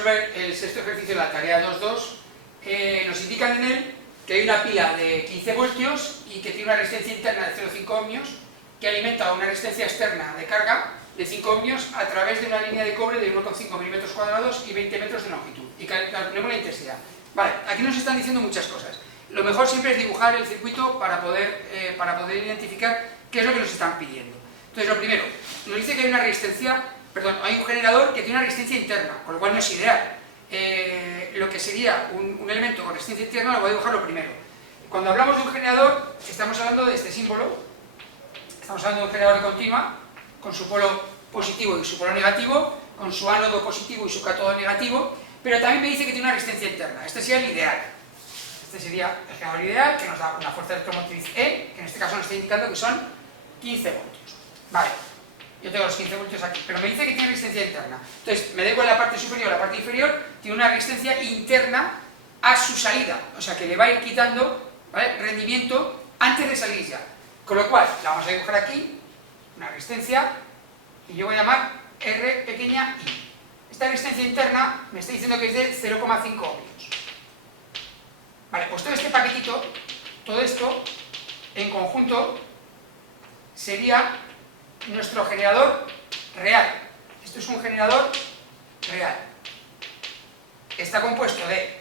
resolver el sexto ejercicio de la tarea 2.2, nos indican en él que hay una pila de 15 voltios y que tiene una resistencia interna de 0,5 ohmios que alimenta una resistencia externa de carga de 5 ohmios a través de una línea de cobre de 1,5 milímetros cuadrados y 20 metros de longitud. Y calculemos la intensidad. Vale, aquí nos están diciendo muchas cosas. Lo mejor siempre es dibujar el circuito para poder identificar qué es lo que nos están pidiendo. Entonces, lo primero, nos dice que hay una resistencia, hay un generador que tiene una resistencia interna, con lo cual no es ideal. Lo que sería un elemento con resistencia interna lo voy a dibujar lo primero. Cuando hablamos de un generador, estamos hablando de este símbolo. Estamos hablando de un generador de continua, con su polo positivo y su polo negativo, con su ánodo positivo y su cátodo negativo, pero también me dice que tiene una resistencia interna. Este sería el ideal. Este sería el generador ideal, que nos da una fuerza electromotriz E, que en este caso nos está indicando que son 15 voltios. Vale, yo tengo los 15 voltios aquí, pero me dice que tiene resistencia interna. Entonces, me da igual la parte superior o la parte inferior, tiene una resistencia interna a su salida, o sea que le va a ir quitando, ¿vale?, rendimiento antes de salir ya. Con lo cual, la vamos a dibujar aquí, una resistencia, y yo voy a llamar R pequeña I. Esta resistencia interna me está diciendo que es de 0,5 ohmios. Vale, pues todo este paquetito, todo esto, en conjunto, sería nuestro generador real. Esto es un generador real. Está compuesto de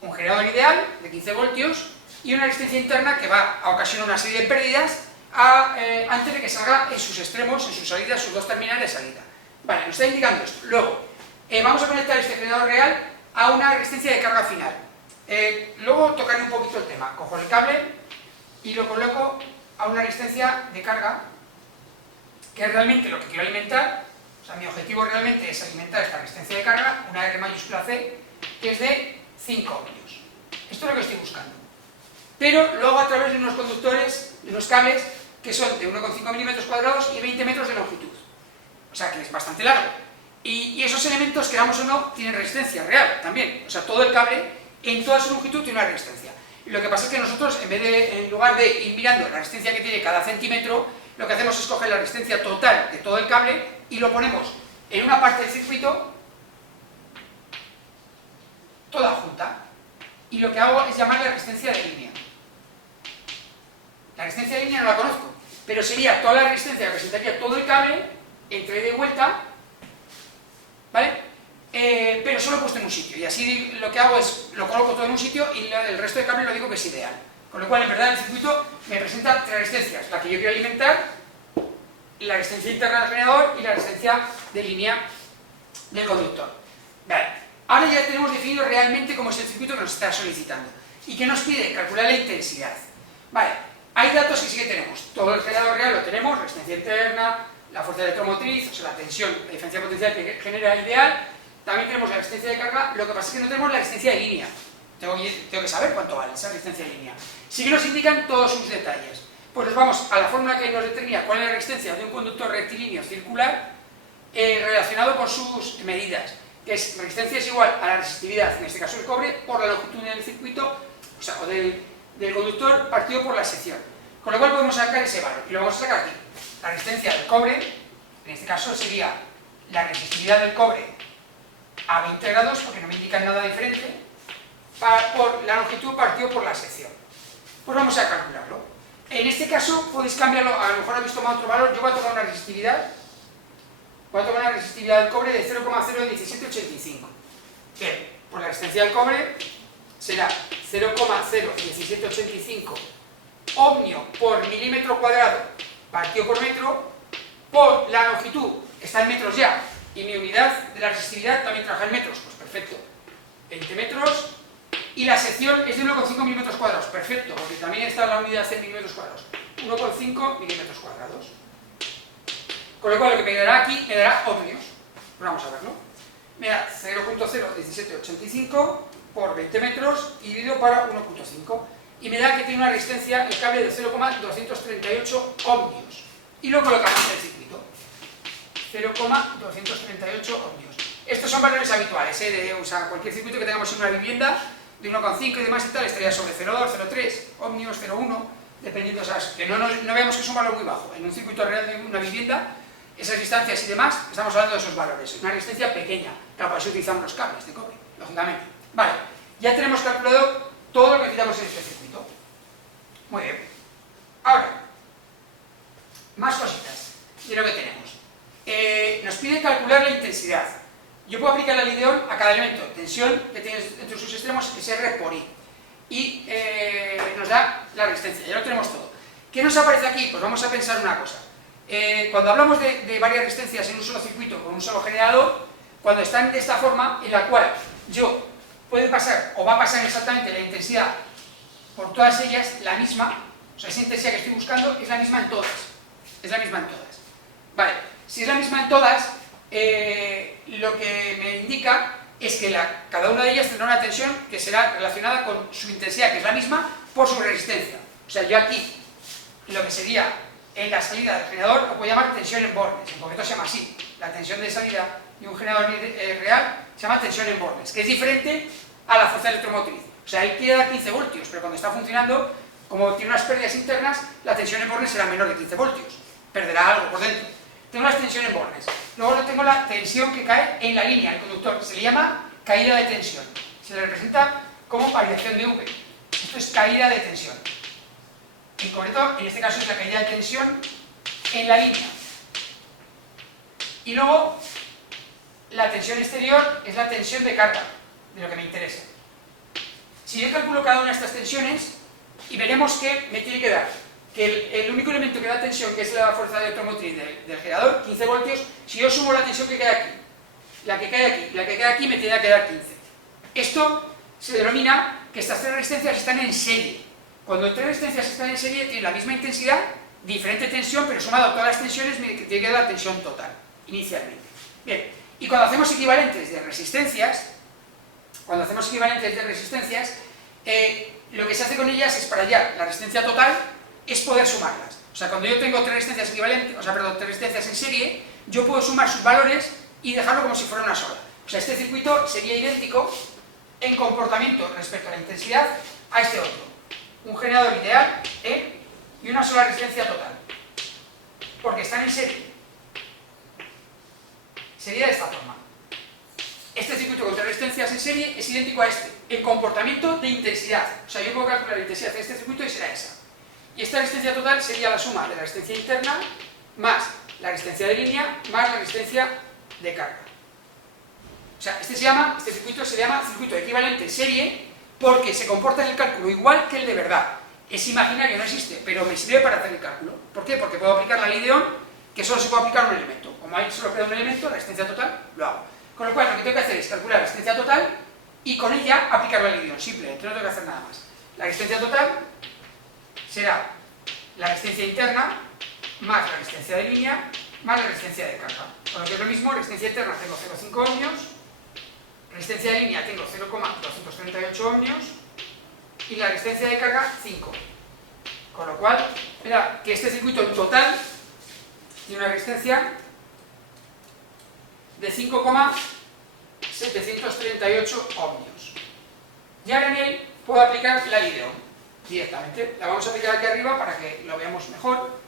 un generador ideal de 15 voltios y una resistencia interna que va a ocasionar una serie de pérdidas antes de que salga en sus extremos, en sus salidas, sus dos terminales de salida. Vale, nos está indicando esto. Luego, vamos a conectar este generador real a una resistencia de carga final. Luego tocaré un poquito el tema. Cojo el cable y lo coloco a una resistencia de carga, que es realmente lo que quiero alimentar. O sea, mi objetivo realmente es alimentar esta resistencia de carga, una R mayúscula C, que es de 5 ohmios. Esto es lo que estoy buscando. Pero lo hago a través de unos conductores, de unos cables, que son de 1,5 milímetros cuadrados y 20 metros de longitud. O sea, que es bastante largo. Y esos elementos, queramos o no, tienen resistencia real también. O sea, todo el cable, en toda su longitud, tiene una resistencia. Y lo que pasa es que nosotros, en lugar de ir mirando la resistencia que tiene cada centímetro, lo que hacemos es coger la resistencia total de todo el cable y lo ponemos en una parte del circuito, toda junta. Y lo que hago es llamarle resistencia de línea. La resistencia de línea no la conozco, pero sería toda la resistencia que representaría todo el cable, entre ida y vuelta, ¿vale? Pero solo puesto en un sitio, y así lo que hago es, lo coloco todo en un sitio y el resto de cable lo digo que es ideal. Con lo cual, en verdad, el circuito me presenta tres resistencias: la que yo quiero alimentar, la resistencia interna del generador y la resistencia de línea del conductor. Vale, ahora ya tenemos definido realmente cómo es el circuito que nos está solicitando. ¿Y qué nos pide? Calcular la intensidad. Vale, hay datos que sí que tenemos. Todo el generador real lo tenemos, resistencia interna, la fuerza electromotriz, o sea, la tensión, la diferencia potencial que genera el ideal. También tenemos la resistencia de carga, lo que pasa es que no tenemos la resistencia de línea. Tengo que saber cuánto vale esa resistencia de línea. Sí que nos indican todos sus detalles. Pues nos vamos a la fórmula que nos determina cuál es la resistencia de un conductor rectilíneo circular relacionado con sus medidas, que es resistencia es igual a la resistividad, en este caso el cobre, por la longitud del circuito, o sea, o del conductor partido por la sección. Con lo cual podemos sacar ese valor, y lo vamos a sacar aquí. La resistencia del cobre, en este caso sería la resistividad del cobre a 20 grados, porque no me indican nada diferente, por la longitud partido por la sección. Pues vamos a calcularlo. En este caso podéis cambiarlo, a lo mejor habéis tomado otro valor. Yo voy a tomar una resistividad, del cobre de 0,01785. Bien, pues la resistencia del cobre será 0,01785 ohmio por milímetro cuadrado partido por metro por la longitud, está en metros ya, y mi unidad de la resistividad también trabaja en metros, pues perfecto, 20 metros, y la sección es de 1,5 milímetros cuadrados, perfecto, porque también está la unidad en milímetros cuadrados, 1,5 milímetros cuadrados. Con lo cual lo que me dará aquí, me dará ohmios. Pues vamos a verlo. Me da 0,01785 por 20 metros dividido para 1,5. Y me da que tiene una resistencia, el cable, de 0,238 ohmios. Y lo colocamos en el circuito. 0,238 ohmios. Estos son valores habituales, de usar cualquier circuito que tengamos en una vivienda, de 1,5 y demás y tal, estaría sobre 0,2, 0,3 ohmios, 0,1, dependiendo, o sea, que no veamos que es un valor muy bajo. En un circuito real de una vivienda, esas distancias y demás, estamos hablando de esos valores. Es una resistencia pequeña, claro, por eso utilizamos los cables de cobre, lógicamente. Vale, ya tenemos calculado todo lo que necesitamos en este circuito. Muy bien. Ahora, más cositas de lo que tenemos. Nos pide calcular la intensidad. Yo puedo aplicar la ley de Ohm a cada elemento, tensión que tiene entre sus extremos, que es R por I. Y nos da la resistencia, ya lo tenemos todo. ¿Qué nos aparece aquí? Pues vamos a pensar una cosa. Cuando hablamos de varias resistencias en un solo circuito con un solo generador, cuando están de esta forma, en la cual yo puede pasar, o va a pasar exactamente la intensidad por todas ellas, la misma, o sea, esa intensidad que estoy buscando es la misma en todas. Es la misma en todas. Vale, si es la misma en todas, lo que me indica es que cada una de ellas tendrá una tensión que será relacionada con su intensidad, que es la misma, por su resistencia. O sea, yo aquí, lo que sería en la salida del generador, lo puedo llamar tensión en bornes, en concreto se llama así. La tensión de salida de un generador real se llama tensión en bornes, que es diferente a la fuerza electromotriz. O sea, él quiere dar 15 voltios, pero cuando está funcionando, como tiene unas pérdidas internas, la tensión en bornes será menor de 15 voltios. Perderá algo por dentro. Tengo las tensiones en bornes. Luego tengo la tensión que cae en la línea, el conductor, que se le llama caída de tensión. Se le representa como variación de V. Esto es caída de tensión. En concreto, en este caso es la caída de tensión en la línea. Y luego, la tensión exterior es la tensión de carga, de lo que me interesa. Si yo calculo cada una de estas tensiones, y veremos que me tiene que dar que el único elemento que da tensión, que es la fuerza electromotriz del generador, 15 voltios, si yo sumo la tensión que cae aquí, la que cae aquí y la que cae aquí, me tiene que dar 15. Esto se denomina que estas tres resistencias están en serie. Cuando tres resistencias están en serie, tienen la misma intensidad, diferente tensión, pero sumado a todas las tensiones, me tiene que dar la tensión total, inicialmente. Bien, y cuando hacemos equivalentes de resistencias, lo que se hace con ellas es, para hallar la resistencia total, es poder sumarlas. O sea, cuando yo tengo tres resistencias equivalentes, tres resistencias en serie, yo puedo sumar sus valores y dejarlo como si fuera una sola. O sea, este circuito sería idéntico en comportamiento respecto a la intensidad a este otro. Un generador ideal, y una sola resistencia total. Porque están en serie. Sería de esta forma. Este circuito con tres resistencias en serie es idéntico a este, en comportamiento de intensidad. O sea, yo puedo calcular la intensidad de este circuito y será esa. Y esta resistencia total sería la suma de la resistencia interna más la resistencia de línea más la resistencia de carga. O sea, este circuito se llama circuito equivalente serie porque se comporta en el cálculo igual que el de verdad. Es imaginario, no existe, pero me sirve para hacer el cálculo. ¿Por qué? Porque puedo aplicar la ley de Ohm, que solo se puede aplicar a un elemento. Como ahí solo queda un elemento, la resistencia total, lo hago. Con lo cual, lo que tengo que hacer es calcular la resistencia total y con ella aplicar la ley de Ohm, simplemente, no tengo que hacer nada más. La resistencia total será la resistencia interna más la resistencia de línea más la resistencia de carga. Con lo que es lo mismo, resistencia interna tengo 0,5 ohmios, resistencia de línea tengo 0,238 ohmios y la resistencia de carga 5. Con lo cual, mira que este circuito en total tiene una resistencia de 5,738 ohmios. Y ahora en él puedo aplicar la ley de Ohm directamente. La vamos a aplicar aquí arriba para que lo veamos mejor.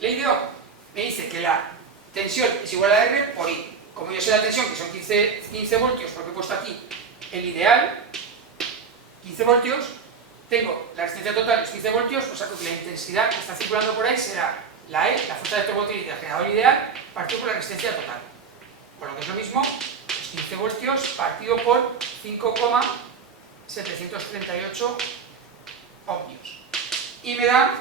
Ley de Ohm me dice que la tensión es igual a R por I. Como yo sé la tensión, que son 15 voltios, porque he puesto aquí el ideal, 15 voltios, tengo la resistencia total, los 15 voltios, pues saco que la intensidad que está circulando por ahí será la E, la fuerza electromotriz del generador ideal, partido por la resistencia total. Por lo que es lo mismo, los 15 voltios partido por 5,738 ohmios. Y me da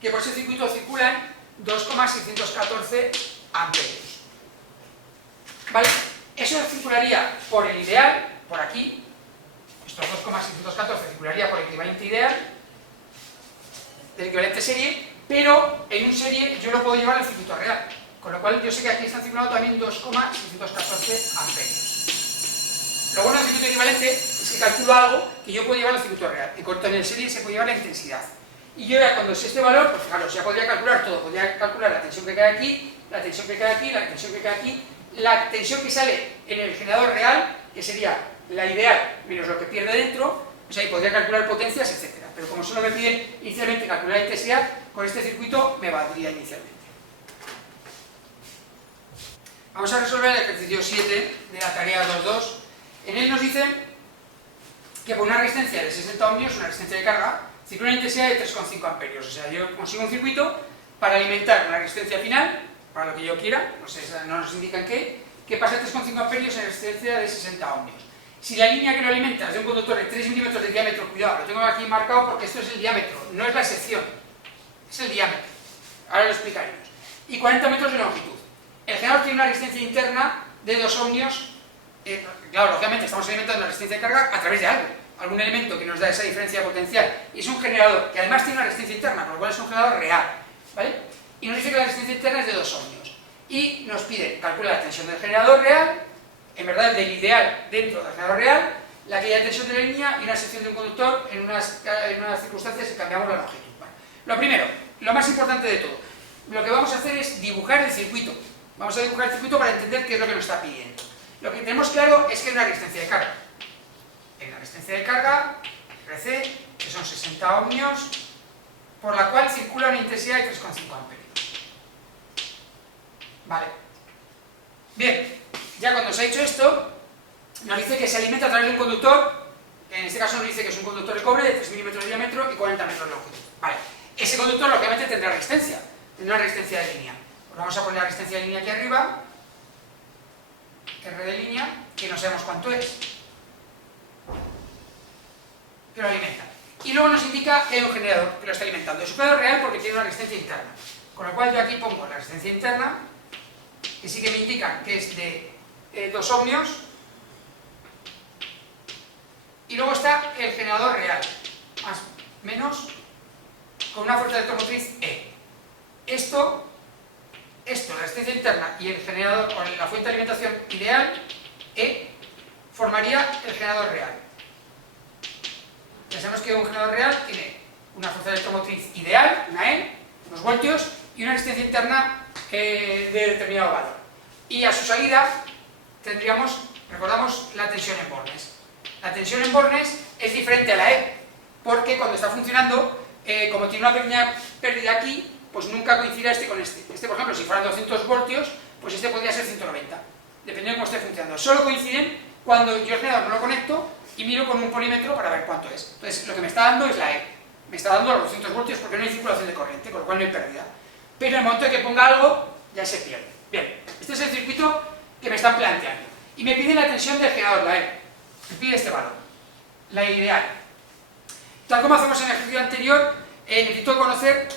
que por ese circuito circulan 2,614 amperios. ¿Vale? Eso circularía por el ideal, por aquí, estos 2,614 circularía por el equivalente ideal, del equivalente serie, pero en un serie yo lo puedo llevar al circuito real, con lo cual yo sé que aquí están circulando también 2,614 amperios. Lo bueno del circuito equivalente es que calculo algo que yo puedo llevar al circuito real, en cuanto en el serie se puede llevar la intensidad. Y yo ya cuando sé este valor, pues fijaros, ya podría calcular todo, podría calcular la tensión que cae aquí, la tensión que cae aquí, la tensión que cae aquí, la tensión que sale en el generador real, que sería la ideal menos lo que pierde dentro, o sea, y podría calcular potencias, etc. pero como solo me piden inicialmente calcular la intensidad, con este circuito me valdría inicialmente. Vamos a resolver el ejercicio 7 de la tarea 2.2. En él nos dicen que por una resistencia de 60 ohmios, una resistencia de carga, circula una intensidad de 3,5 amperios. O sea, yo consigo un circuito para alimentar una resistencia final, para lo que yo quiera, no sé, no nos indican qué, que pasa 3,5 amperios en resistencia de 60 ohmios. Si la línea que lo alimenta es de un conductor de 3 milímetros de diámetro, cuidado, lo tengo aquí marcado porque esto es el diámetro, no es la sección, es el diámetro. Ahora lo explicaremos. Y 40 metros de longitud. El generador tiene una resistencia interna de 2 ohmios. Claro, lógicamente estamos alimentando la resistencia de carga a través de algo, algún elemento que nos da esa diferencia potencial. Y es un generador que además tiene una resistencia interna, con lo cual es un generador real, ¿vale? Y nos dice que la resistencia interna es de 2 ohmios. Y nos pide calcular la tensión del generador real, en verdad el del ideal dentro del generador real, la caída de tensión de la línea y una sección de un conductor en unas circunstancias que cambiamos la longitud. Bueno, lo primero, lo más importante de todo, lo que vamos a hacer es dibujar el circuito. Vamos a dibujar el circuito para entender qué es lo que nos está pidiendo. Lo que tenemos claro es que hay una resistencia de carga. Hay una resistencia de carga, RC, que son 60 ohmios, por la cual circula una intensidad de 3,5 amperios. Vale. Bien, ya cuando se ha hecho esto, nos dice que se alimenta a través de un conductor, que en este caso nos dice que es un conductor de cobre de 3 milímetros de diámetro y 40 metros de longitud. Vale. Ese conductor lógicamente tendrá resistencia, tendrá una resistencia de línea. Pues vamos a poner la resistencia de línea aquí arriba, R de línea, que no sabemos cuánto es, que lo alimenta. Y luego nos indica que hay un generador que lo está alimentando. Es un generador real porque tiene una resistencia interna. Con lo cual yo aquí pongo la resistencia interna, que sí que me indican que es de 2 ohmios, y luego está el generador real, más menos, con una fuerza electromotriz E. Esto, la resistencia interna y el generador, con la fuente de alimentación ideal, E, formaría el generador real. Pensamos que un generador real tiene una fuerza electromotriz ideal, una E, unos voltios, y una resistencia interna de determinado valor. Y a su salida tendríamos, recordamos, la tensión en bornes. La tensión en bornes es diferente a la E, porque cuando está funcionando, como tiene una pequeña pérdida aquí, pues nunca coincidirá este con este. Este, por ejemplo, si fueran 200 voltios, pues este podría ser 190, dependiendo de cómo esté funcionando. Solo coinciden cuando yo el generador no lo conecto y miro con un polímetro para ver cuánto es. Entonces, lo que me está dando es la E. Me está dando los 200 voltios porque no hay circulación de corriente, con lo cual no hay pérdida. Pero en el momento de que ponga algo, ya se pierde. Bien, este es el circuito que me están planteando. Y me piden la tensión del generador, la E. Me pide este valor, la ideal. Tal como hacemos en el ejercicio anterior, necesito conocer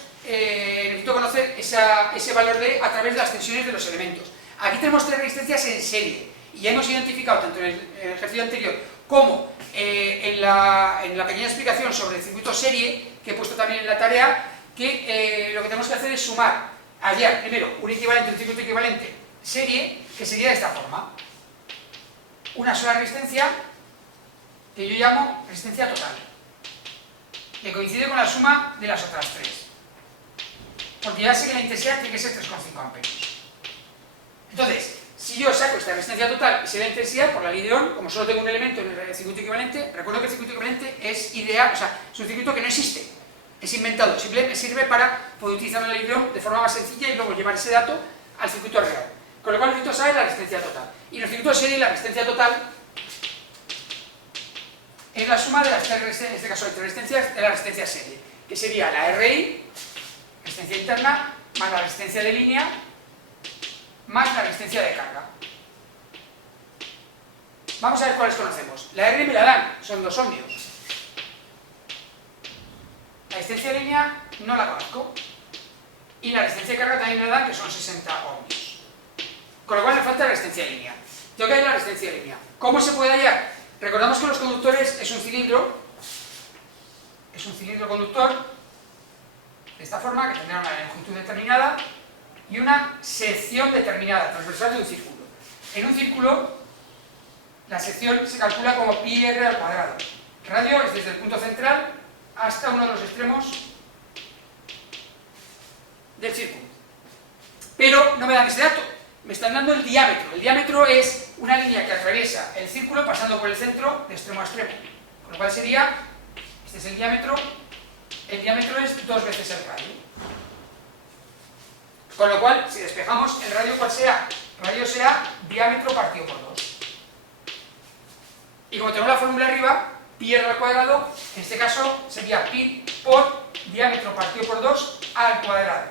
ese valor de a través de las tensiones de los elementos. Aquí tenemos 3 resistencias en serie y ya hemos identificado tanto en el ejercicio anterior como en la pequeña explicación sobre el circuito serie que he puesto también en la tarea, que lo que tenemos que hacer es sumar, hallar primero un equivalente, un circuito equivalente serie, que sería de esta forma: una sola resistencia que yo llamo resistencia total, que coincide con la suma de las otras 3. Porque ya sé que la intensidad tiene que ser 3,5 amperios. Entonces, si yo saco esta resistencia total y sé la intensidad por la ley de Ohm, como solo tengo un elemento en el circuito equivalente, recuerdo que el circuito equivalente es ideal, o sea, es un circuito que no existe, es inventado, simplemente sirve para poder utilizar la ley de Ohm de forma más sencilla y luego llevar ese dato al circuito real. Con lo cual necesito saber la resistencia total. Y en el circuito de serie la resistencia total es la suma de las 3 resistencias, en este caso de 3 resistencias, de la resistencia serie, que sería la RI, resistencia interna, más la resistencia de línea, más la resistencia de carga. Vamos a ver cuáles conocemos. La R me la dan, son 2 ohmios. La resistencia de línea no la conozco. Y la resistencia de carga también me la dan, que son 60 ohmios. Con lo cual me falta la resistencia de línea. Tengo que hallar la resistencia de línea. ¿Cómo se puede hallar? Recordamos que los conductores es un cilindro conductor, de esta forma, que tendrá una longitud determinada y una sección determinada, transversal de un círculo. En un círculo, la sección se calcula como pi r al cuadrado. Radio es desde el punto central hasta uno de los extremos del círculo. Pero no me dan ese dato, me están dando el diámetro. El diámetro es una línea que atraviesa el círculo pasando por el centro de extremo a extremo. Con lo cual sería, este es el diámetro el diámetro es 2 veces el radio. Con lo cual, si despejamos, ¿el radio cuál será? El radio será diámetro partido por 2. Y como tenemos la fórmula arriba, pi r al cuadrado, en este caso sería pi por diámetro partido por 2 al cuadrado.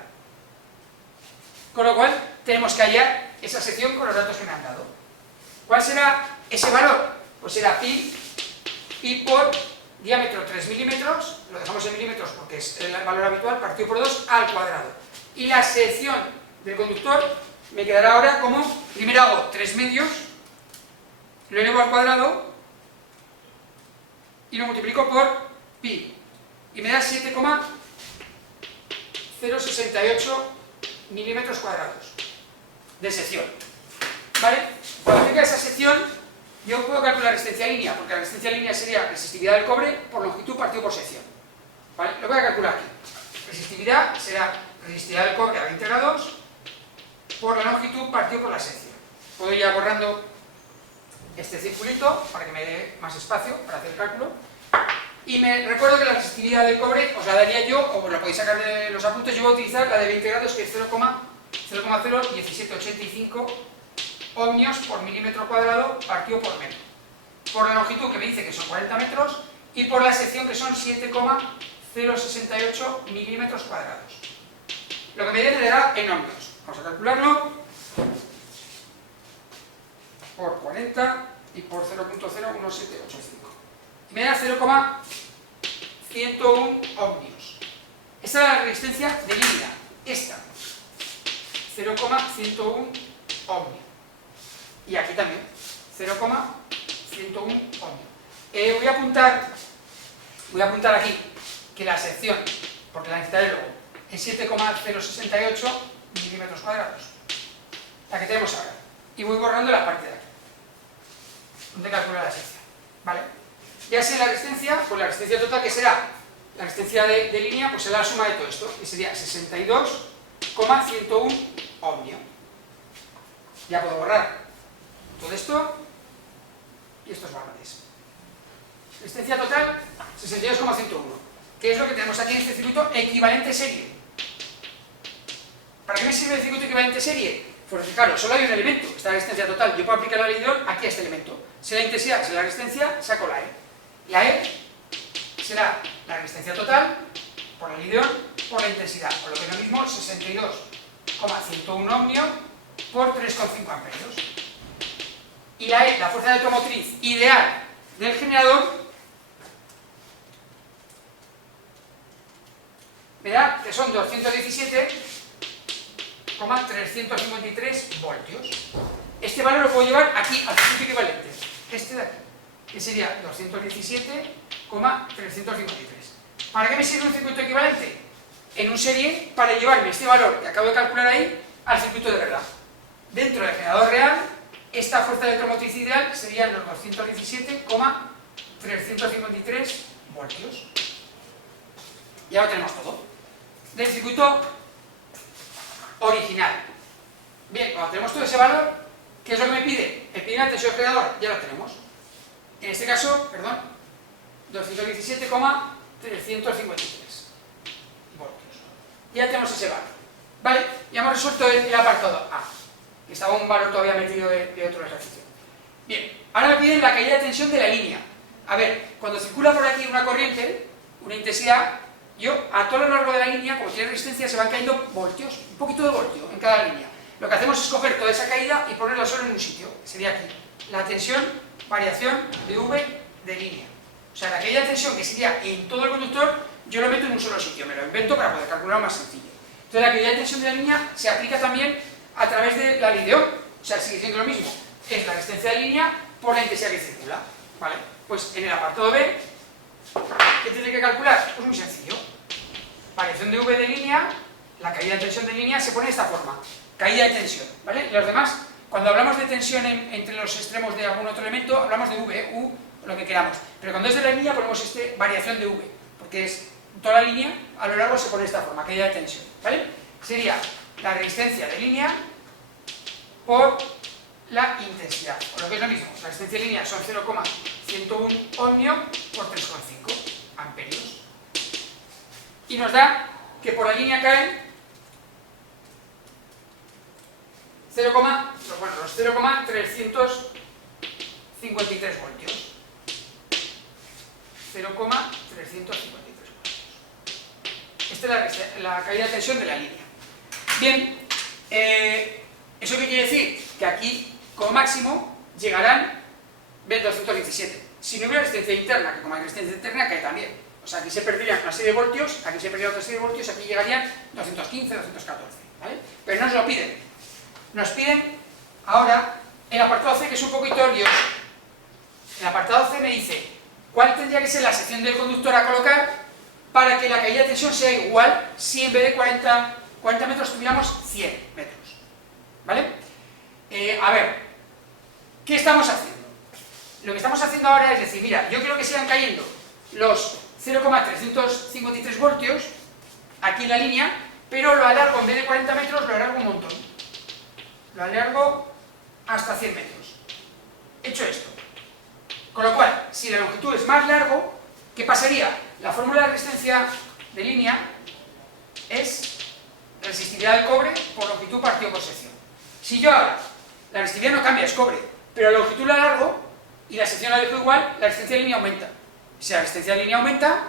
Con lo cual, tenemos que hallar esa sección con los datos que me han dado. ¿Cuál será ese valor? Pues será pi por diámetro 3 milímetros, lo dejamos en milímetros porque es el valor habitual, partido por 2 al cuadrado. Y la sección del conductor me quedará ahora como, primero hago 3 medios, lo elevo al cuadrado y lo multiplico por pi. Y me da 7,068 milímetros cuadrados de sección. ¿Vale? Cuando tenga esa sección, yo puedo calcular la resistencia línea, porque la resistencia línea sería resistividad del cobre por longitud partido por sección. ¿Vale? Lo voy a calcular aquí. Resistividad será resistividad del cobre a 20 grados por la longitud partido por la sección. Puedo ir borrando este circulito para que me dé más espacio para hacer el cálculo. Y me recuerdo que la resistividad del cobre os la daría yo, o lo podéis sacar de los apuntes, yo voy a utilizar la de 20 grados, que es 0,01785 ohmios por milímetro cuadrado partido por metro. Por la longitud, que me dice que son 40 metros, y por la sección, que son 7,068 milímetros cuadrados. Lo que me dará en ohmios. Vamos a calcularlo por 40 y por 0,01785. Y me da 0,101 ohmios. Esta es la resistencia de línea. Esta. 0,101 ohmios. Y aquí también. 0,101 ohmios. Voy a apuntar aquí que la sección, porque la necesitaré luego, es 7,068 milímetros cuadrados. La que tenemos ahora. Y voy borrando la parte de aquí, donde calculo la sección. ¿Vale? Ya sé la resistencia, pues la resistencia total, que será la resistencia de línea, pues será la suma de todo esto, que sería 62,101 ohmio. Ya puedo borrar todo esto y estos valores. Resistencia total, 62,101. ¿Qué es lo que tenemos aquí en este circuito? Equivalente serie. ¿Para qué me sirve el circuito equivalente serie? Pues fijaros, solo hay un elemento, esta resistencia total. Yo puedo aplicar la ley de Ohm aquí a este elemento. Si la intensidad, si la resistencia, saco la E. La E será la resistencia total por la ley de Ohm por la intensidad, por lo que es lo mismo 62,101 ohmio por 3,5 amperios. Y la E, la fuerza electromotriz ideal del generador, me da que son 217,353 voltios. Este valor lo puedo llevar aquí al circuito equivalente, este de aquí, que sería 217,353. ¿Para qué me sirve un circuito equivalente? En un serie, para llevarme este valor que acabo de calcular ahí al circuito de verdad. Dentro del generador real, esta fuerza electromotriz ideal serían los 217,353 voltios. Ya lo tenemos todo. Del circuito original. Bien, cuando tenemos todo ese valor, ¿qué es lo que me pide? Me pide la tensión del generador, ya lo tenemos. En este caso, perdón, 217,353 voltios. Ya tenemos ese valor. Vale, ya hemos resuelto el apartado A, que estaba un valor todavía metido de otro ejercicio. Bien, ahora me piden la caída de tensión de la línea. A ver, cuando circula por aquí una corriente, una intensidad, yo a todo lo largo de la línea, como tiene resistencia, se van cayendo voltios, un poquito de voltio en cada línea. Lo que hacemos es coger toda esa caída y ponerla solo en un sitio, que sería aquí. La tensión, variación de V de línea. O sea, la caída de tensión, que sería en todo el conductor, yo lo meto en un solo sitio, me lo invento para poder calcularlo más sencillo. Entonces la caída de tensión de la línea se aplica también a través de la ley de Ohm. O sea, sigue siendo lo mismo. Es la resistencia de línea por la intensidad que circula. ¿Vale? Pues en el apartado B, ¿qué tiene que calcular? Pues muy sencillo. Variación de V de línea, la caída de tensión de línea se pone de esta forma. Caída de tensión, ¿vale? Y los demás, cuando hablamos de tensión entre los extremos de algún otro elemento, hablamos de V, U, lo que queramos. Pero cuando es de la línea ponemos variación de V, porque es toda la línea, a lo largo se pone de esta forma, caída de tensión, ¿vale? Sería la resistencia de línea por la intensidad, o lo que es lo mismo, la resistencia de línea son 0,101 ohmio por 3,5 amperios. y nos da que por la línea caen los 0,353 voltios. 0,353 voltios. Esta es la caída de tensión de la línea. Bien, ¿eso qué quiere decir? Que aquí, como máximo, llegarán 217. Si no hubiera resistencia interna, que como hay resistencia interna, cae también. O sea, aquí se perderían una serie de voltios, aquí se perderían otra serie de voltios, aquí llegarían 215, 214, ¿vale? Pero no nos lo piden. Nos piden ahora el apartado C, que es un poquito lioso. El apartado C me dice cuál tendría que ser la sección del conductor a colocar para que la caída de tensión sea igual si en vez de 40 metros tuviéramos 100 metros. ¿Vale? A ver, ¿qué estamos haciendo? Lo que estamos haciendo ahora es decir, mira, yo quiero que sigan cayendo los 0,353 voltios aquí en la línea, pero lo alargo, en vez de 40 metros, lo alargo un montón. Lo alargo hasta 100 metros. Hecho esto. Con lo cual, si la longitud es más largo, ¿qué pasaría? La fórmula de resistencia de línea es resistividad del cobre por longitud partido por sección. Si yo ahora, la resistividad no cambia, es cobre, pero la longitud la alargo y la sección la dejo igual, la resistencia de línea aumenta. Si la resistencia de línea aumenta,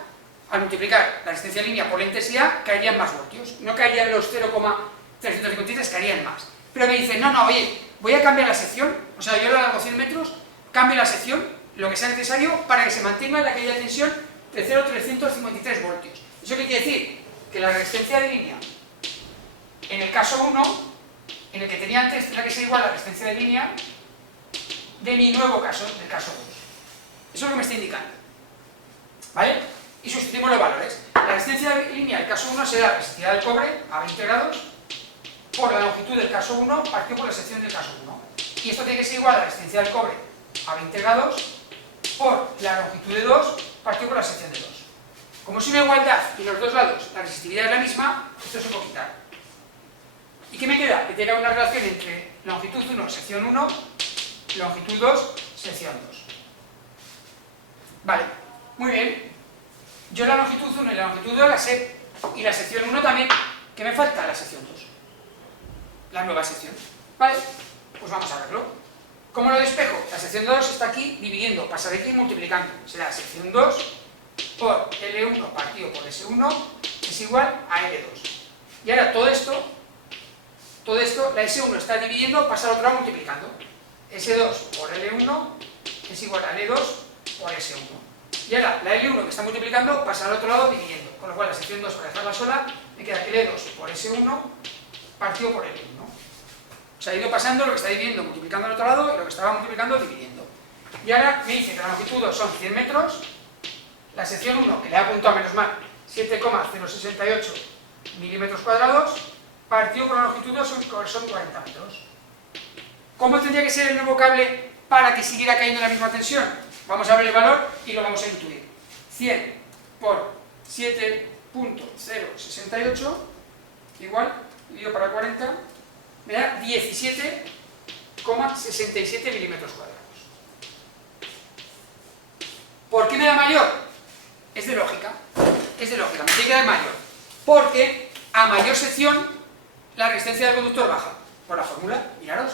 al multiplicar la resistencia de línea por la intensidad, caerían más voltios. No caerían los 0,353, caerían más. Pero me dicen, no, oye, voy a cambiar la sección, o sea, yo la alargo 100 metros, cambio la sección, lo que sea necesario, para que se mantenga la caída de tensión de 0,353 voltios. ¿Eso qué quiere decir? Que la resistencia de línea, en el caso 1, en el que tenía antes, tendrá que ser igual a la resistencia de línea de mi nuevo caso, del caso 2. Eso es lo que me está indicando. ¿Vale? Y sustituimos los valores. La resistencia de línea del caso 1 será la resistividad del cobre a 20 grados por la longitud del caso 1 partido por la sección del caso 1. Y esto tiene que ser igual a la resistencia del cobre a 20 grados por la longitud de 2 partido por la sección de 2. Como es una igualdad y los dos lados la resistividad es la misma, esto se puede quitar. ¿Y qué me queda? Que tiene una relación entre longitud 1, sección 1, longitud 2, sección 2. Vale, muy bien. Yo la longitud 1 y la longitud 2 la sé, y la sección 1 también. ¿Qué me falta? La sección 2. La nueva sección. Vale, pues vamos a verlo. ¿Cómo lo despejo? La sección 2 está aquí dividiendo, pasa de aquí multiplicando. Será sección 2 por L1 partido por S1 es igual a L2. Y ahora todo esto, la S1 está dividiendo, pasa al otro lado multiplicando. S2 por L1 es igual a L2 por S1. Y ahora la L1 que está multiplicando pasa al otro lado dividiendo. Con lo cual la sección 2, para dejarla sola, me queda L2 por S1 partido por L1. O sea, ha ido pasando lo que está dividiendo multiplicando al otro lado y lo que estaba multiplicando dividiendo. Y ahora me dice que la longitud 2 son 100 metros, la sección 1, que le he apuntado menos mal, 7,068 milímetros cuadrados, partido por la longitud 2 son 40 metros. ¿Cómo tendría que ser el nuevo cable para que siguiera cayendo la misma tensión? Vamos a ver el valor y lo vamos a intuir. 100 por 7,068 igual, dividido para 40, me da 17,67 milímetros cuadrados. ¿Por qué me da mayor? Es de lógica, me tiene que dar mayor. Porque a mayor sección la resistencia del conductor baja. Por la fórmula, miraros.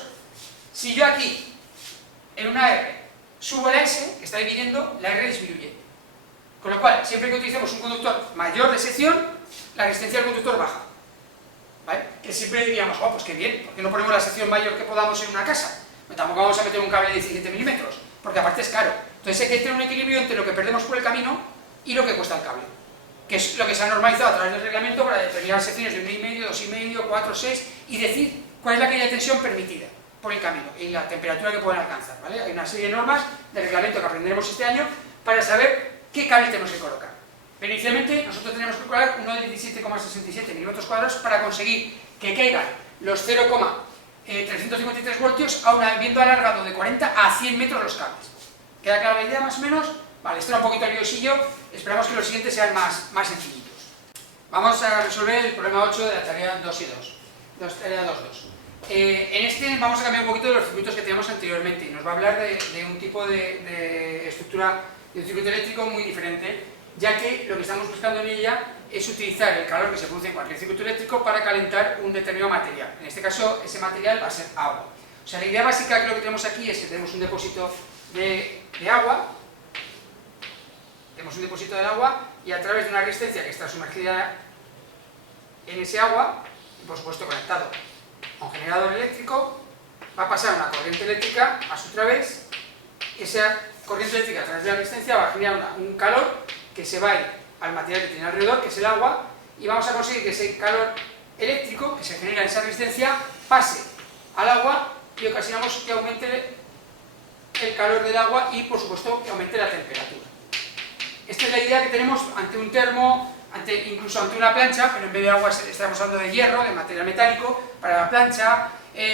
Si yo aquí, en una R, subo la S, que está dividiendo, la R disminuye. Con lo cual, siempre que utilicemos un conductor mayor de sección, la resistencia del conductor baja. ¿Vale? Que siempre diríamos, oh, pues qué bien, ¿por qué no ponemos la sección mayor que podamos en una casa? Pero tampoco vamos a meter un cable de 17 milímetros, porque aparte es caro. Entonces hay que tener un equilibrio entre lo que perdemos por el camino y lo que cuesta el cable, que es lo que se ha normalizado a través del reglamento para determinar secciones de 1,5, 2,5, 4, 6 y decir cuál es la caída de tensión permitida por el camino y la temperatura que pueden alcanzar, ¿vale? Hay una serie de normas de reglamento que aprenderemos este año para saber qué cables tenemos que colocar. Pero inicialmente nosotros tenemos que colocar uno de 17,67 milímetros cuadrados para conseguir que caigan los 0,353 voltios habiendo alargado de 40 a 100 metros los cables. ¿Queda clara la idea más o menos? Vale, esto era un poquito liosillo, esperamos que los siguientes sean más sencillitos. Vamos a resolver el problema 8 de la tarea 2 y 2. Tarea 2.2. En este vamos a cambiar un poquito de los circuitos que teníamos anteriormente y nos va a hablar de un tipo de estructura de un circuito eléctrico muy diferente ya que lo que estamos buscando en ella es utilizar el calor que se produce en cualquier circuito eléctrico para calentar un determinado material. En este caso, ese material va a ser agua. O sea, la idea básica que lo que tenemos aquí es que tenemos un depósito de agua, tenemos un depósito de agua y a través de una resistencia que está sumergida en ese agua, y por supuesto conectado a un generador eléctrico, va a pasar una corriente eléctrica a su través. Esa corriente eléctrica a través de la resistencia va a generar un calor que se va a ir al material que tiene alrededor, que es el agua, y vamos a conseguir que ese calor eléctrico que se genera en esa resistencia pase al agua y ocasionamos que aumente el calor del agua y por supuesto que aumente la temperatura. Esta es la idea que tenemos ante un termo, incluso ante una plancha, pero en vez de agua estamos hablando de hierro, de material metálico, para la plancha,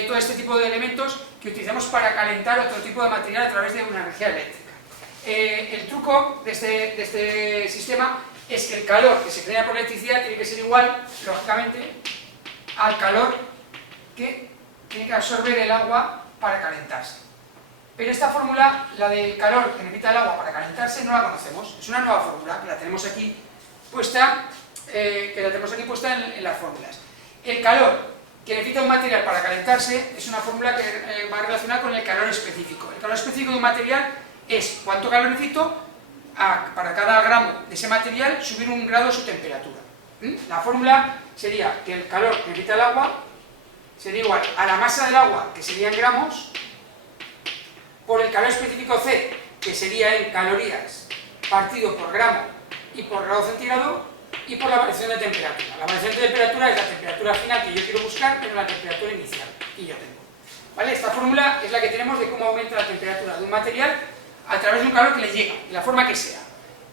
todo este tipo de elementos que utilizamos para calentar otro tipo de material a través de una energía eléctrica. El truco de este sistema es que el calor que se genera por electricidad tiene que ser igual, lógicamente, al calor que tiene que absorber el agua para calentarse. Pero esta fórmula, la del calor que necesita el agua para calentarse, no la conocemos. Es una nueva fórmula que la tenemos aquí puesta, en las fórmulas. El calor que necesita un material para calentarse es una fórmula que va relacionada con el calor específico. El calor específico de un material es cuánto calor necesito para cada gramo de ese material subir un grado su temperatura. La fórmula sería que el calor que necesita el agua sería igual a la masa del agua, que sería en gramos, por el calor específico C, que sería en calorías, partido por gramo y por grado centígrado, y por la variación de temperatura. La variación de temperatura es la temperatura final que yo quiero buscar, pero la temperatura inicial que yo tengo. ¿Vale? Esta fórmula es la que tenemos de cómo aumenta la temperatura de un material a través de un calor que le llega, de la forma que sea.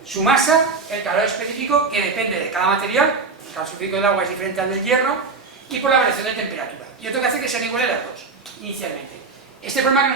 Su masa, el calor específico, que depende de cada material, el calor específico del agua es diferente al del hierro, y por la variación de temperatura. Yo tengo que hacer que sean iguales las dos, inicialmente. Este problema que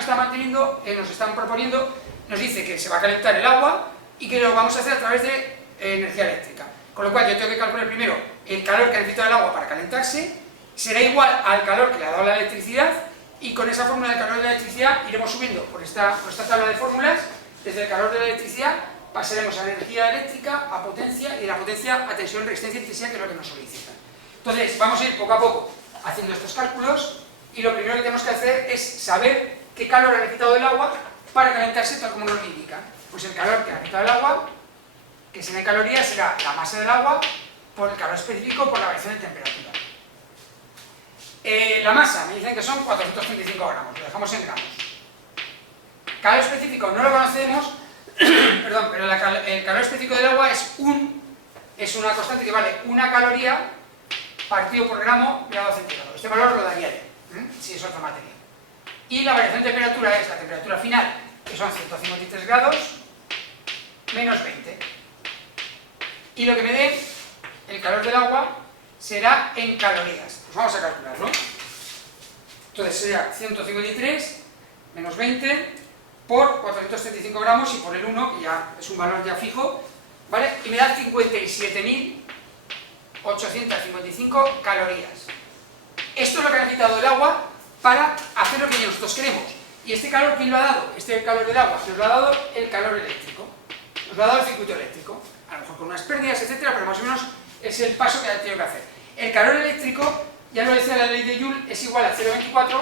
nos están proponiendo, nos dice que se va a calentar el agua y que lo vamos a hacer a través de energía eléctrica. Con lo cual yo tengo que calcular primero el calor que necesita el agua para calentarse, será igual al calor que le ha dado la electricidad, y con esa fórmula del calor de la electricidad iremos subiendo por esta tabla de fórmulas. Desde el calor de la electricidad pasaremos a energía eléctrica, a potencia, y de la potencia a tensión, resistencia y intensidad, que es lo que nos solicitan. Entonces vamos a ir poco a poco haciendo estos cálculos, y lo primero que tenemos que hacer es saber qué calor ha necesitado el agua para calentarse tal como nos lo indica. Pues el calor que ha necesitado el agua, que será en calorías, será la masa del agua por el calor específico por la variación de temperatura. La masa, me dicen que son 435 gramos, lo dejamos en gramos. Calor específico no lo conocemos, perdón, pero el calor específico del agua es una constante que vale una caloría partido por gramo grado centígrado. Este valor lo daría yo, si es otra materia. Y la variación de temperatura es la temperatura final, que son 153 grados, menos 20. Y lo que me dé el calor del agua será en calorías. Pues vamos a calcularlo. Entonces sería 153 menos 20 por 435 gramos y por el 1, que ya es un valor ya fijo, ¿vale? Y me da 57.855 calorías. Esto es lo que ha necesitado el agua para hacer lo que nosotros queremos. ¿Y este calor quién lo ha dado? Este calor del agua nos lo ha dado el calor eléctrico. Nos lo ha dado el circuito eléctrico. A lo mejor con unas pérdidas, etcétera, pero más o menos es el paso que ha tenido que hacer. El calor eléctrico, ya lo decía la ley de Joule, es igual a 0,24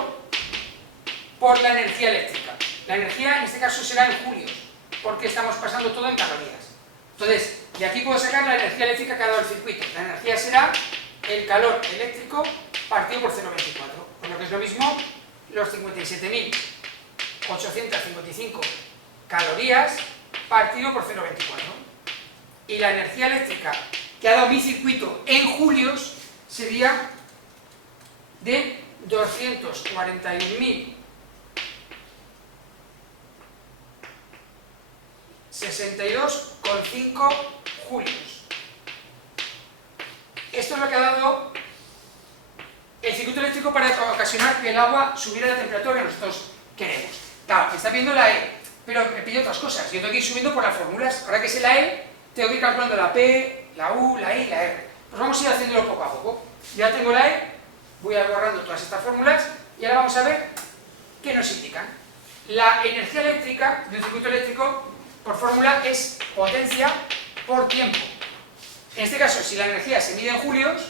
por la energía eléctrica. La energía en este caso será en julios, porque estamos pasando todo en calorías. Entonces, de aquí puedo sacar la energía eléctrica que ha dado el circuito. La energía será el calor eléctrico partido por 0,24, con lo que es lo mismo los 57.855 calorías partido por 0,24. Y la energía eléctrica que ha dado mi circuito en julios sería de 241.062,5 julios. Esto es lo que ha dado el circuito eléctrico para ocasionar que el agua subiera la temperatura que nosotros queremos. Claro, me está pidiendo la E, pero me pide otras cosas. Yo tengo que ir subiendo por las fórmulas. Ahora que sé la E, tengo que ir calculando la P, la U, la I y la R. Pues vamos a ir haciéndolo poco a poco. Ya tengo la E, voy a ir borrando todas estas fórmulas y ahora vamos a ver qué nos indican. La energía eléctrica de un circuito eléctrico, por fórmula, es potencia por tiempo. En este caso, si la energía se mide en julios,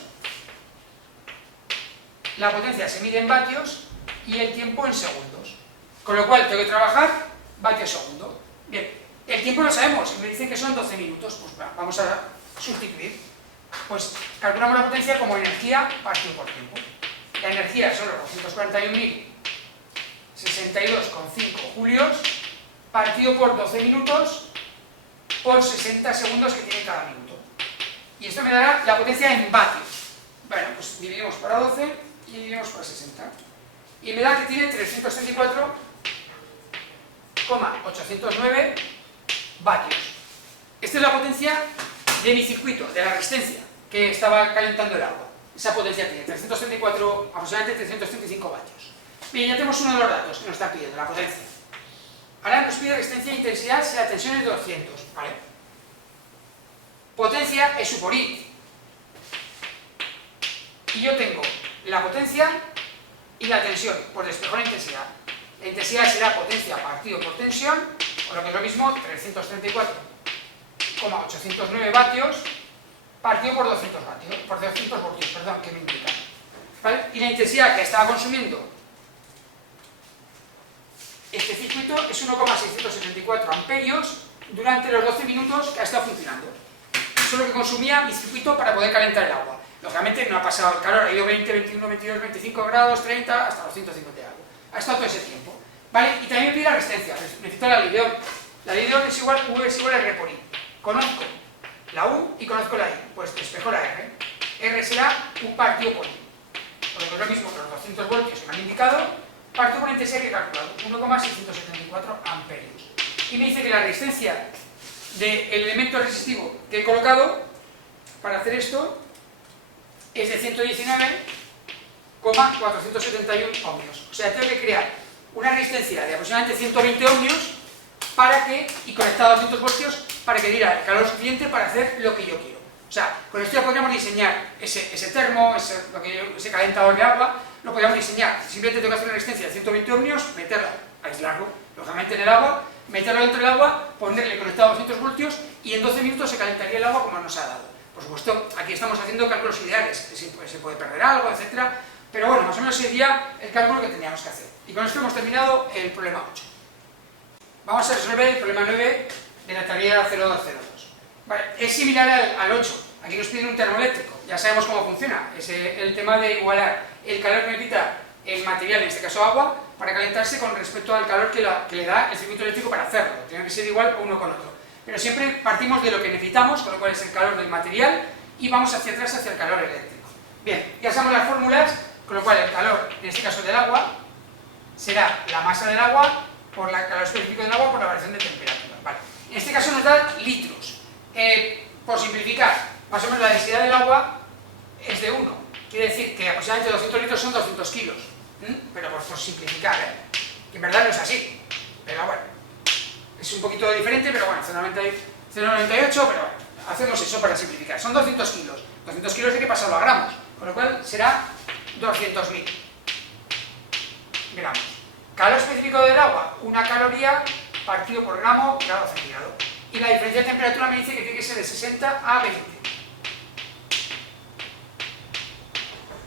la potencia se mide en vatios y el tiempo en segundos. Con lo cual tengo que trabajar vatio segundo. Bien, el tiempo lo sabemos, y me dicen que son 12 minutos, pues vamos a sustituir. Pues calculamos la potencia como energía partido por tiempo. La energía son los 241.062,5 julios partido por 12 minutos por 60 segundos que tiene cada minuto. Y esto me dará la potencia en vatios. Bueno, pues dividimos por 12 y dividimos por 60. Y me da que tiene 334,809 vatios. Esta es la potencia de mi circuito, de la resistencia que estaba calentando el agua. Esa potencia tiene 334, aproximadamente 335 vatios. Bien, ya tenemos uno de los datos que nos está pidiendo, la potencia. Ahora nos pide resistencia e intensidad si la tensión es de 200, ¿vale? Potencia es U por I. Y yo tengo la potencia y la tensión, pues despejo la intensidad. La intensidad será potencia partido por tensión, o lo que es lo mismo, 334,809 vatios partido por 200 vatios, por 200 voltios, perdón, que me indica. ¿Vale? Y la intensidad que estaba consumiendo este circuito es 1,674 amperios durante los 12 minutos que ha estado funcionando. Eso es lo que consumía mi circuito para poder calentar el agua. Lógicamente no ha pasado el calor, ha ido 20, 21, 22, 25 grados, 30, hasta los 150 y algo. Ha estado todo ese tiempo. ¿Vale? Y también me pide la resistencia, necesito la ley de Ohm. La ley de Ohm es igual, V es igual a R por I. Conozco la U y conozco la I, pues despejo la R. R será U partido por I. Por lo que es lo mismo que los 200 voltios que me han indicado, partido por la intensidad que he calculado, 1,674 amperios. Y me dice que la resistencia del elemento resistivo que he colocado para hacer esto es de 119,471 ohmios. O sea, tengo que crear una resistencia de aproximadamente 120 ohmios para que, y conectado a 200 voltios, para que diera el calor suficiente para hacer lo que yo quiero. O sea, con esto ya podríamos diseñar ese termo, ese calentador de agua, lo podríamos diseñar. Simplemente tengo que hacer una resistencia de 120 ohmios, meterla, aislarlo, lógicamente en el agua, meterlo dentro del agua, ponerle conectado a 200 voltios y en 12 minutos se calentaría el agua como nos ha dado. Por supuesto, aquí estamos haciendo cálculos ideales, que se puede perder algo, etcétera, pero bueno, más o menos sería el cálculo que teníamos que hacer. Y con esto hemos terminado el problema 8. Vamos a resolver el problema 9 de la tarea 0202. Vale, es similar al 8. Aquí nos piden un termoeléctrico. Ya sabemos cómo funciona. Es el tema de igualar el calor que necesita el material, en este caso agua, para calentarse con respecto al calor que le da el circuito eléctrico para hacerlo. Tiene que ser igual uno con otro. Pero siempre partimos de lo que necesitamos, con lo cual es el calor del material, y vamos hacia atrás hacia el calor eléctrico. Bien, ya sabemos las fórmulas, con lo cual el calor, en este caso del agua, será la masa del agua por el calor específico del agua por la variación de temperatura. Vale. En este caso nos da litros. Por simplificar, más o menos la densidad del agua es de 1. Quiere decir que aproximadamente 200 litros son 200 kilos. Pero por simplificar, que en verdad no es así. Pero bueno, es un poquito diferente, pero bueno, 0,98, pero bueno, hacemos eso para simplificar. Son 200 kilos. 200 kilos hay que pasarlo a gramos, con lo cual será 200.000 gramos. Calor específico del agua, 1 caloría partido por grado centígrado. Y la diferencia de temperatura me dice que tiene que ser de 60 a 20.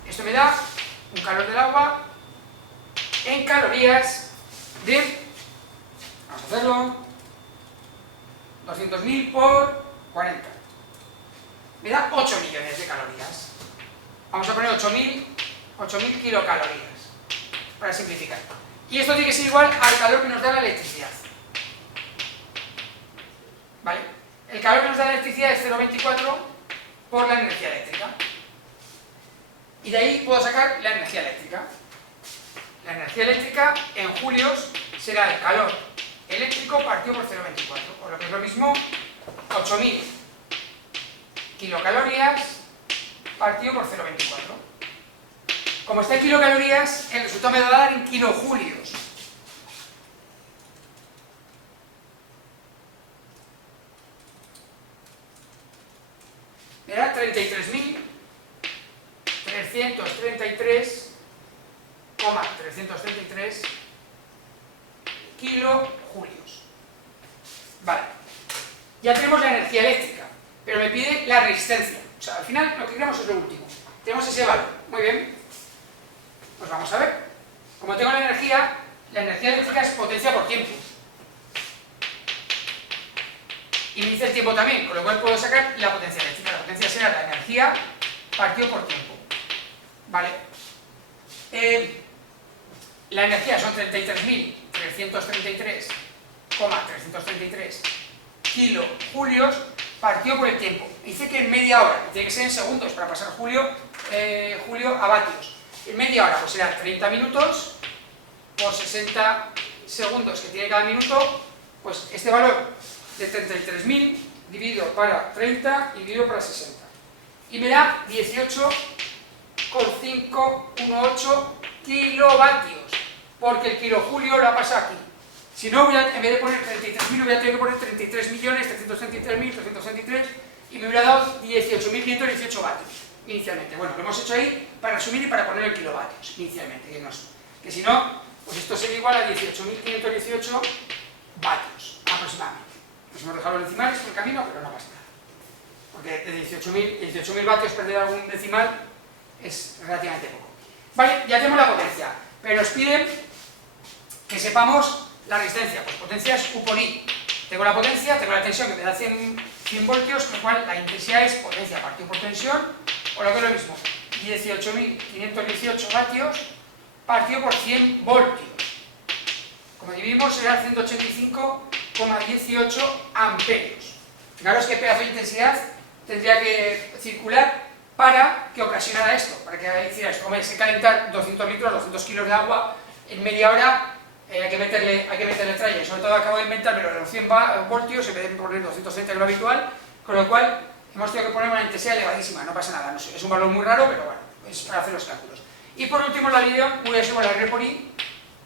Esto me da un calor del agua en calorías de, vamos a hacerlo, 200.000 por 40. Me da 8 millones de calorías. Vamos a poner 8.000 kilocalorías, para simplificar. Y esto tiene que ser igual al calor que nos da la electricidad. ¿Vale? El calor que nos da la electricidad es 0,24 por la energía eléctrica. Y de ahí puedo sacar la energía eléctrica. La energía eléctrica en julios será el calor eléctrico partido por 0,24, por lo que es lo mismo 8.000 kilocalorías partido por 0,24. Como está en kilocalorías, el resultado me va a dar en kilojulios. Me da 33.333,333 kilojulios. Vale. Ya tenemos la energía eléctrica. pero me pide la resistencia. O sea, al final lo que queremos es lo último. Tenemos ese valor. Muy bien. Pues vamos a ver. Como tengo la energía eléctrica es potencia por tiempo. Y me dice el tiempo también, con lo cual puedo sacar la potencia eléctrica. La potencia será la energía partido por tiempo. ¿Vale? La energía son 33.333,333 kilojulios partido por el tiempo. Dice que en media hora, tiene que ser en segundos para pasar julio a vatios. En media hora pues serán 30 minutos por 60 segundos que tiene cada minuto, pues este valor de 33.000 dividido para 30 y dividido para 60. Y me da 18,518 kilovatios, porque el kilojulio lo ha pasado aquí. Si no, en vez de poner 33.000, hubiera tenido que poner 33.333.333 y me hubiera dado 18.518 vatios inicialmente. Bueno, lo hemos hecho ahí para resumir y para poner el kilovatios inicialmente, que si no, pues esto sería igual a 18.518 vatios aproximadamente. Nos hemos dejado los decimales por el camino, pero no pasa nada. Porque de 18.000 vatios perder algún decimal es relativamente poco. Vale, ya tenemos la potencia, pero nos piden que sepamos la resistencia. Pues potencia es U por I. Tengo la potencia, tengo la tensión que me da 100 voltios, con lo cual la intensidad es potencia partido por tensión, o lo que es lo mismo, 18.518 vatios partido por 100 voltios. Como dividimos será 185,18 amperios. Fijaros qué pedazo de intensidad tendría que circular para que ocasionara esto, para que hiciera esto. Como se calentar 200 litros, 200 kilos de agua en media hora, hay que meterle tralla. Sobre todo acabo de inventarme los 100 voltios, en vez de poner 230 que lo habitual, con lo cual hemos tenido que poner una intensidad elevadísima, no pasa nada, no sé, es un valor muy raro, pero bueno, es para hacer los cálculos. Y por último, la video, voy a sumar la R por I,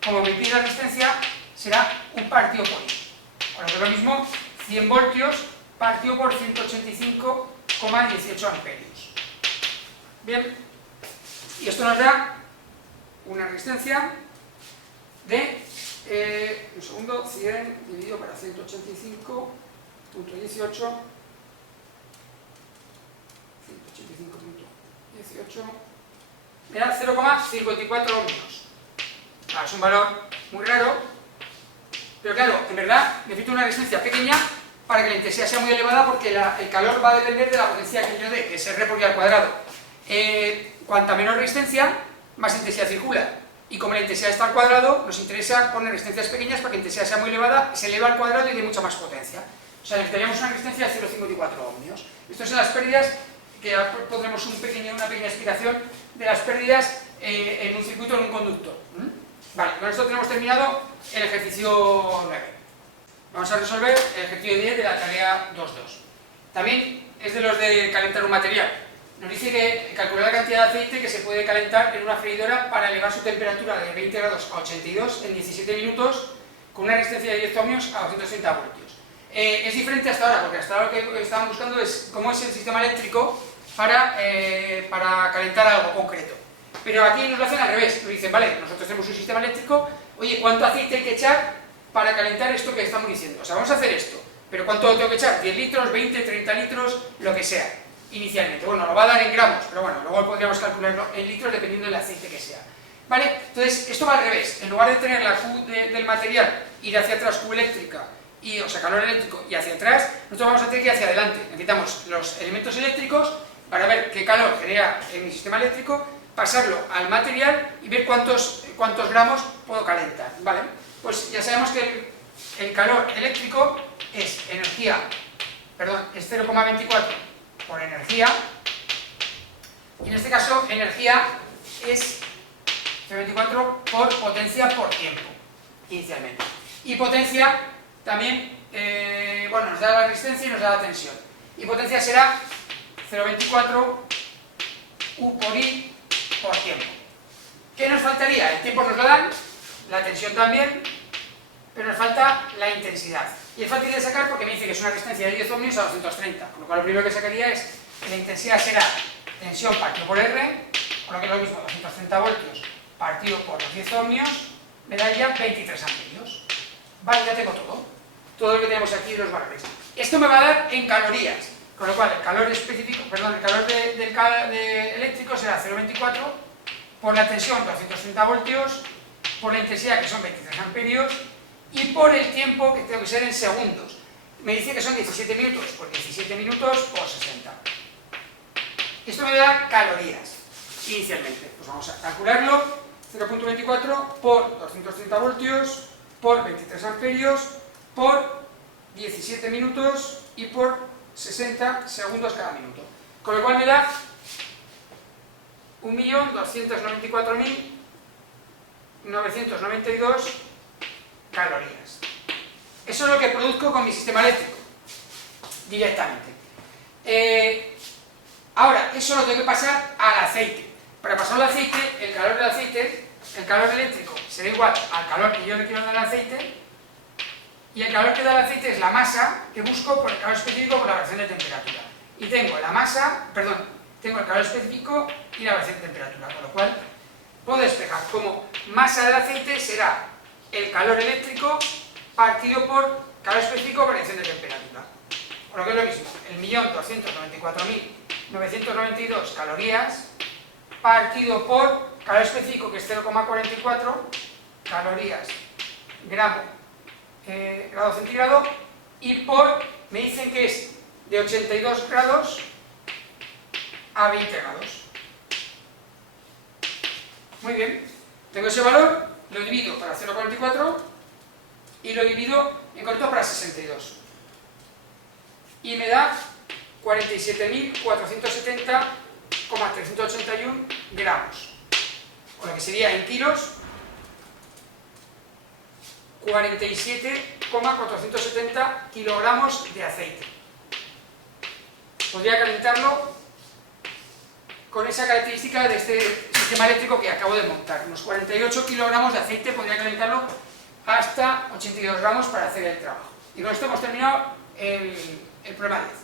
como me pide la resistencia, será un partido por I. Con lo que es lo mismo, 100 voltios partido por 185,18 amperios. Bien, y esto nos da una resistencia de, un segundo, 100 dividido para 185,18, 185,18, me da 0,54 ohmios. Es un valor muy raro, pero claro, en verdad necesito una resistencia pequeña para que la intensidad sea muy elevada, porque el calor va a depender de la potencia que yo dé, que es R por I al cuadrado. Cuanta menor resistencia, más intensidad circula. Y como la intensidad está al cuadrado, nos interesa poner resistencias pequeñas para que la intensidad sea muy elevada, se eleva al cuadrado y dé mucha más potencia. O sea, necesitaríamos una resistencia de 0,54 ohmios. Estas son las pérdidas, que ahora pondremos una pequeña explicación de las pérdidas en un circuito, en un conductor. Vale, con esto tenemos terminado el ejercicio 9. Vamos a resolver el ejercicio 10 de la tarea 2.2. También es de los de calentar un material. Nos dice que calcular la cantidad de aceite que se puede calentar en una freidora para elevar su temperatura de 20 grados a 82 en 17 minutos con una resistencia de 10 ohmios a 230 voltios. Es diferente hasta ahora, porque hasta ahora lo que estaban buscando es cómo es el sistema eléctrico para calentar algo concreto. Pero aquí nos lo hacen al revés, nos dicen, vale, nosotros tenemos un sistema eléctrico, oye, ¿cuánto aceite hay que echar para calentar esto que estamos diciendo? O sea, vamos a hacer esto, pero ¿cuánto tengo que echar? 10 litros, 20, 30 litros, lo que sea, inicialmente. Bueno, lo va a dar en gramos, pero bueno, luego podríamos calcularlo en litros dependiendo del aceite que sea. ¿Vale? Entonces, esto va al revés. En lugar de tener la Q del material, ir hacia atrás, Q eléctrica, o sea, calor eléctrico, y hacia atrás, nosotros vamos a tener que ir hacia adelante. Necesitamos los elementos eléctricos para ver qué calor genera en mi sistema eléctrico, pasarlo al material y ver cuántos gramos puedo calentar, ¿vale? Pues ya sabemos que el calor eléctrico es 0,24 por energía, y en este caso energía es 0,24 por potencia por tiempo, inicialmente. Y potencia también, bueno, nos da la resistencia y nos da la tensión. Y potencia será 0,24 U por I por tiempo. ¿Qué nos faltaría? El tiempo nos lo dan, la tensión también, pero nos falta la intensidad. Y es fácil de sacar porque me dice que es una resistencia de 10 ohmios a 230, con lo cual lo primero que sacaría es que la intensidad será tensión partido por R, con lo que es lo mismo, 230 voltios partido por los 10 ohmios, me daría 23 amperios. Vale, ya tengo todo lo que tenemos aquí, los valores. Esto me va a dar en calorías, con con lo cual el calor específico, perdón, el calor eléctrico será 0,24 por la tensión 230 voltios, por la intensidad que son 23 amperios y por el tiempo que tengo que ser en segundos. Me dice que son 17 minutos, pues 17 minutos por 60. Esto me da calorías inicialmente. Pues vamos a calcularlo: 0,24 por 230 voltios por 23 amperios por 17 minutos y por 60 segundos cada minuto. Con lo cual me da 1.294.992 calorías. Eso es lo que produzco con mi sistema eléctrico, directamente. Ahora, eso lo tengo que pasar al aceite. Para pasarlo al aceite, el calor del aceite, el calor eléctrico, será igual al calor que yo le quiero dar al aceite, y el calor que da el aceite es la masa que busco por el calor específico por la variación de temperatura. Y tengo la masa, perdón, tengo el calor específico y la variación de temperatura, con lo cual puedo despejar como masa del aceite será el calor eléctrico partido por calor específico variación de temperatura. Con lo que es lo mismo, el 1.294.992 calorías partido por calor específico, que es 0,44 calorías grado centígrado, y por, me dicen que es de 82 grados a 20 grados. Muy bien, tengo ese valor, lo divido para 0,44 y lo divido en corto para 62. Y me da 47.470,381 gramos. O lo que sería en kilos, 47,470 kilogramos de aceite. Podría calentarlo con esa característica de este sistema eléctrico que acabo de montar. Unos 48 kilogramos de aceite podría calentarlo hasta 82 gramos para hacer el trabajo. Y con esto hemos terminado el problema 10.